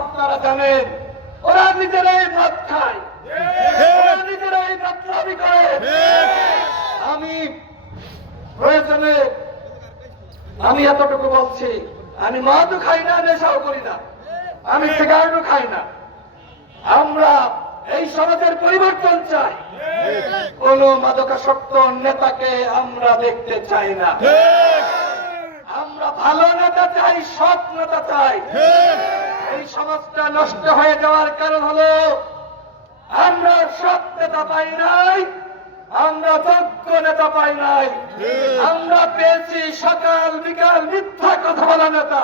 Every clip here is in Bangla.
আপনারা জানেন ওরা নিজেরাই মদ খায়। ওরা নিজেরাই মাতলামি করে। আমি প্রয়োজনে আমি এতটুকু বলছি আমি মদও খাই না নেশাও করি না। আমি সিগারেটও খাই না। আমরা এই সমাজের পরিবর্তন চাই। কোন মাদকাসক্ত নেতাকে আমরা দেখতে চাই না। আমরা ভালো নেতা চাই সৎ নেতা চাই। সমাজটা নষ্ট হয়ে যাওয়ার কারণ হলো আমরা সৎ নেতা পাই নাই আমরা যোগ্য নেতা পাই নাই। আমরা পেয়েছি সকাল বিকাল মিথ্যা কথা বলা নেতা।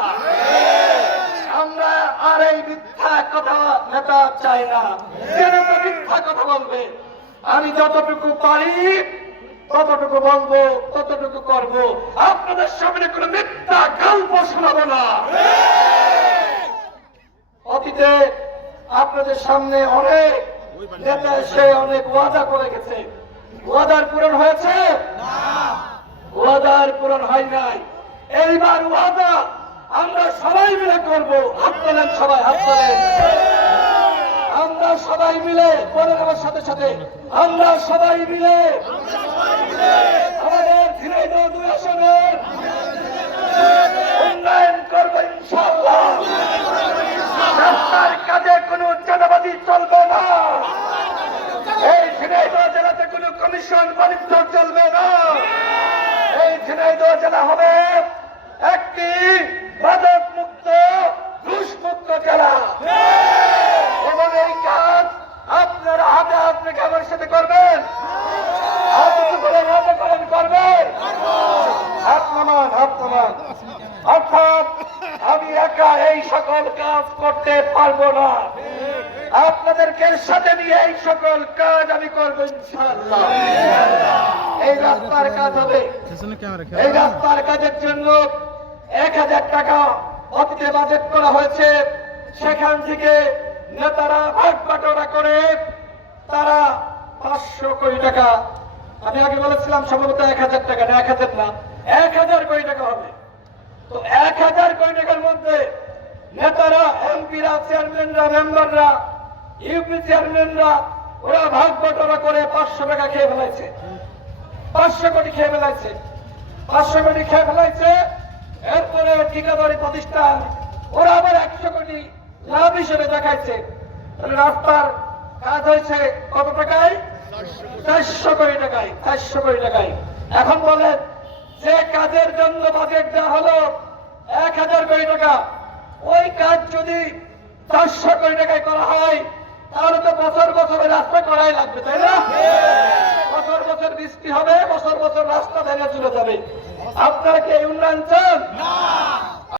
আমরা আর এই মিথ্যা কথা নেতা চাই না। যে নেতা মিথ্যা কথা বলবে আমি যতটুকু পারি ততটুকু বলব ততটুকু করব। আপনাদের সামনে কোনো মিথ্যা গল্প শোনাবো না। অতীতে আপনাদের সামনে অনেক নেতা এসে অনেক ওয়াদা করে গেছে। ওয়াদার পূরণ হয়েছে? ওয়াদার পূরণ হয় নাই। এইবার ওয়াদা আমরা সবাই মিলে করব। হাত তোলেন সবাই, হাত তোলেন। আমরা সবাই মিলে, বলেন আমার সাথে সাথে, আমরা সবাই মিলে, আমাদের ঝিনাইদহ দুই আসনের উন্নয়ন করব ইনশাল্লাহ রাস্তার কাজে কোনো চাঁদাবাজি চলবে না। এই ঝিনাইদহ জেলাতে কোনো কমিশন বাণিজ্য চলবে না। এই ঝিনাইদহ জেলা হবে একটি মাদক মুক্ত ঘুষ মুক্ত জেলা এবং এই কাজ আপনারা হাতে হাত রেখে আমার সাথে করবেন হাত উঁচু করে হাতে করেন করবেন হাত নামান হাত নামান অর্থাৎ আমি একা এই সকল কাজ করতে পারব না। আপনাদেরকে সাথে নিয়ে এই সকল কাজ আমি করব এই রাস্তার কাজ হবে। এই রাস্তার কাজের জন্য এক হাজার টাকা অতীতে বাজেট করা হয়েছে। সেখান থেকে নেতারা ভাগ বাটোয়ারা করে তারা পাঁচশো কোটি টাকা। আমি আগে বলেছিলাম সম্ভবত এক হাজার টাকা না, এক হাজার না, এক হাজার কোটি টাকা হবে। তো এক হাজার কোটি টাকার মধ্যে নেতারা, এমপিরা, চেয়ারম্যানরা, মেম্বাররা, ইউপি চেয়ারম্যানরা, ওরা ভাগ বটরা করে পাঁচশো টাকা খেয়ে ফেলাইছে। পাঁচশো কোটি খেয়ে ফেলাইছে। পাঁচশো কোটি খেয়ে ফেলাইছে, এরপরে ঠিকাদারি প্রতিষ্ঠান, ওরা আবার একশো কোটি লাভ হিসেবে দেখাইছে। রাস্তার কাজ হয়েছে কত টাকায়? চারশো কোটি টাকায়, চারশো কোটি টাকায়। এখন বলেন, যে কাজের জন্য বাজেট দেওয়া হলো, এক হাজার কোটি টাকা। ওই কাজ যদি চারশো কোটি টাকায় করা হয়, তাহলে তো বছর বছর রাস্তা করাই লাগবে, তাই না? বছর বছর বৃষ্টি হবে, বছর বছর রাস্তা ভেঙে চলে যাবে। আপনারা কি উন্নয়ন চান?